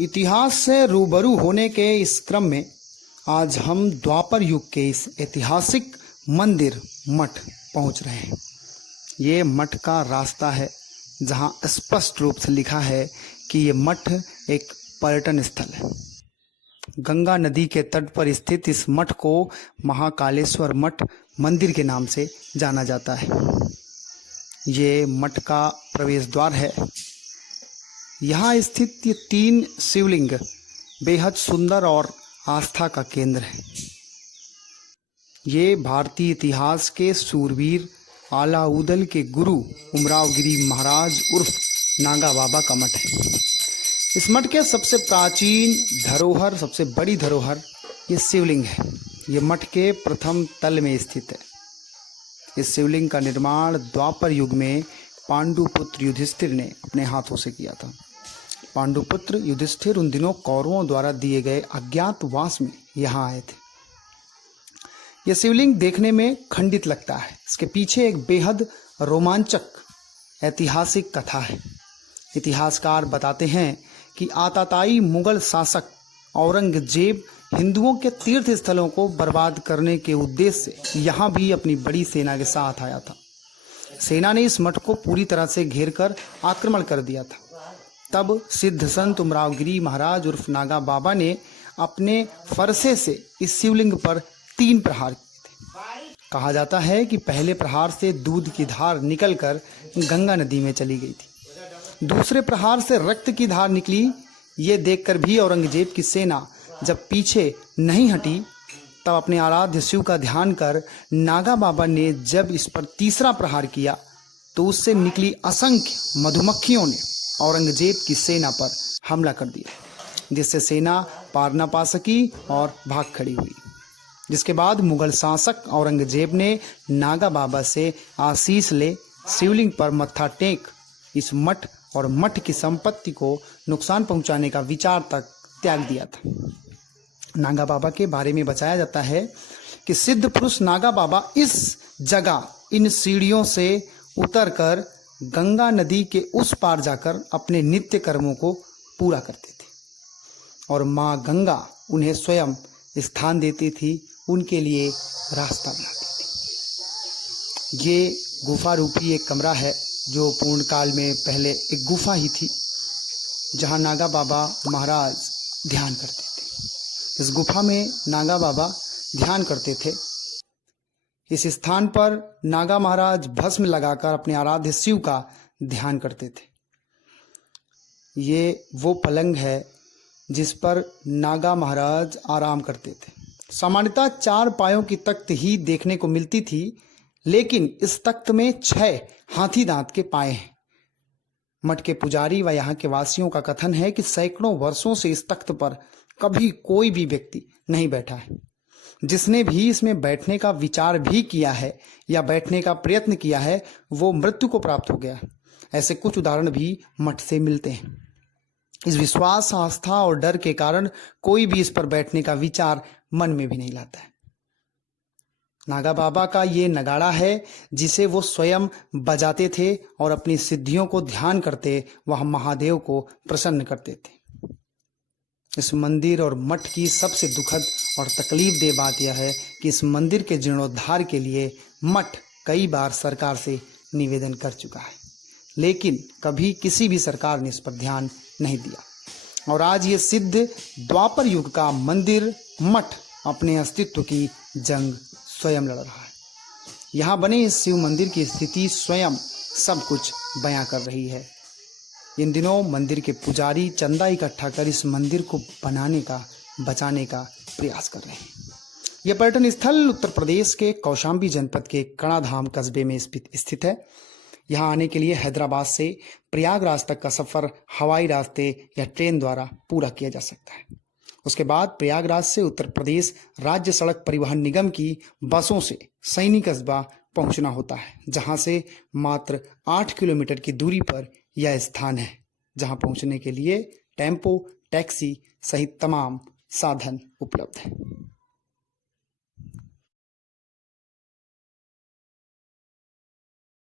इतिहास से रूबरू होने के इस क्रम में आज हम द्वापर युग के इस ऐतिहासिक मंदिर मठ पहुंच रहे हैं। ये मठ का रास्ता है जहां स्पष्ट रूप से लिखा है कि ये मठ एक पर्यटन स्थल है। गंगा नदी के तट पर स्थित इस मठ को महाकालेश्वर मठ मंदिर के नाम से जाना जाता है। ये मठ का प्रवेश द्वार है। यहाँ स्थित ये 3 शिवलिंग बेहद सुंदर और आस्था का केंद्र है। ये भारतीय इतिहास के सूरवीर आलाउदल के गुरु उमरावगिरी महाराज उर्फ नागा बाबा का मठ है। इस मठ के सबसे प्राचीन धरोहर, सबसे बड़ी धरोहर ये शिवलिंग है। ये मठ के प्रथम तल में स्थित है। इस शिवलिंग का निर्माण द्वापर युग में पांडुपुत्र युधिष्ठिर ने अपने हाथों से किया था। पांडुपुत्र युधिष्ठिर उन दिनों कौरवों द्वारा दिए गए अज्ञातवास में यहाँ आए थे। यह शिवलिंग देखने में खंडित लगता है। इसके पीछे एक बेहद रोमांचक ऐतिहासिक कथा है। इतिहासकार बताते हैं कि आताताई मुगल शासक औरंगजेब हिंदुओं के तीर्थ स्थलों को बर्बाद करने के उद्देश्य से यहाँ भी अपनी बड़ी सेना के साथ आया था। सेना ने इस मठ को पूरी तरह से घेरकर आक्रमण कर दिया था। तब सिद्ध संत उमरावगिरी महाराज उर्फ नागा बाबा ने अपने फरसे से इस शिवलिंग पर 3 प्रहार किए थे। कहा जाता है कि पहले प्रहार से दूध की धार निकलकर गंगा नदी में चली गई थी। दूसरे प्रहार से रक्त की धार निकली। ये देखकर भी औरंगजेब की सेना जब पीछे नहीं हटी, तब अपने आराध्य शिव का ध्यान कर नागा बाबा ने जब इस पर तीसरा प्रहार किया तो उससे निकली असंख्य मधुमक्खियों ने औरंगजेब की सेना पर हमला कर दिया, जिससे सेना पार न पा सकी और भाग खड़ी हुई। जिसके बाद मुगल शासक औरंगजेब ने नागा बाबा से आशीष ले शिवलिंग पर मत्था टेक इस मठ और मठ की संपत्ति को नुकसान पहुंचाने का विचार तक त्याग दिया था। नागा बाबा के बारे में बताया जाता है कि सिद्ध पुरुष नागा बाबा इस जगह इन सीढ़ियों से उतरकर गंगा नदी के उस पार जाकर अपने नित्य कर्मों को पूरा करते थे और माँ गंगा उन्हें स्वयं स्थान देती थी, उनके लिए रास्ता बनाती थी। ये गुफा रूपी एक कमरा है जो पूर्ण काल में पहले एक गुफा ही थी, जहाँ नागा बाबा महाराज ध्यान करते थे। इस गुफा में नागा बाबा ध्यान करते थे। इस स्थान पर नागा महाराज भस्म लगाकर अपने आराध्य शिव का ध्यान करते थे। ये वो पलंग है जिस पर नागा महाराज आराम करते थे। सामान्यतः 4 पायों की तख्त ही देखने को मिलती थी, लेकिन इस तख्त में 6 हाथी दांत के पाए हैं। मठ के पुजारी व यहाँ के वासियों का कथन है कि सैकड़ों वर्षों से इस तख्त पर कभी कोई भी व्यक्ति नहीं बैठा है। जिसने भी इसमें बैठने का विचार भी किया है या बैठने का प्रयत्न किया है, वो मृत्यु को प्राप्त हो गया है। ऐसे कुछ उदाहरण भी मठ से मिलते हैं। इस विश्वास, आस्था और डर के कारण कोई भी इस पर बैठने का विचार मन में भी नहीं लाता है। नागा बाबा का ये नगाड़ा है जिसे वो स्वयं बजाते थे और अपनी सिद्धियों को ध्यान करते वह महादेव को प्रसन्न करते थे। इस मंदिर और मठ की सबसे दुखद और तकलीफ दे बात यह है कि इस मंदिर के जीर्णोद्धार के लिए मठ कई बार सरकार से निवेदन कर चुका है, लेकिन कभी किसी भी सरकार ने इस पर ध्यान नहीं दिया। और आज ये सिद्ध द्वापर युग का मंदिर मठ अपने अस्तित्व की जंग स्वयं लड़ रहा है। यहाँ बने इस शिव मंदिर की स्थिति स्वयं सब कुछ बयां कर रही है। इन दिनों मंदिर के पुजारी चंदा इकट्ठा कर इस मंदिर को बनाने का, बचाने का प्रयास कर रहे हैं। यह पर्यटन स्थल उत्तर प्रदेश के कौशाम्बी जनपद के कणाधाम कस्बे में स्थित है। यहाँ आने के लिए हैदराबाद से प्रयागराज तक का सफर हवाई रास्ते या ट्रेन द्वारा पूरा किया जा सकता है। उसके बाद प्रयागराज से उत्तर प्रदेश राज्य सड़क परिवहन निगम की बसों से सैनी कस्बा पहुंचना होता है, जहां से मात्र 8 किलोमीटर की दूरी पर यह स्थान है, जहां पहुंचने के लिए टेम्पो, टैक्सी सहित तमाम साधन उपलब्ध हैं।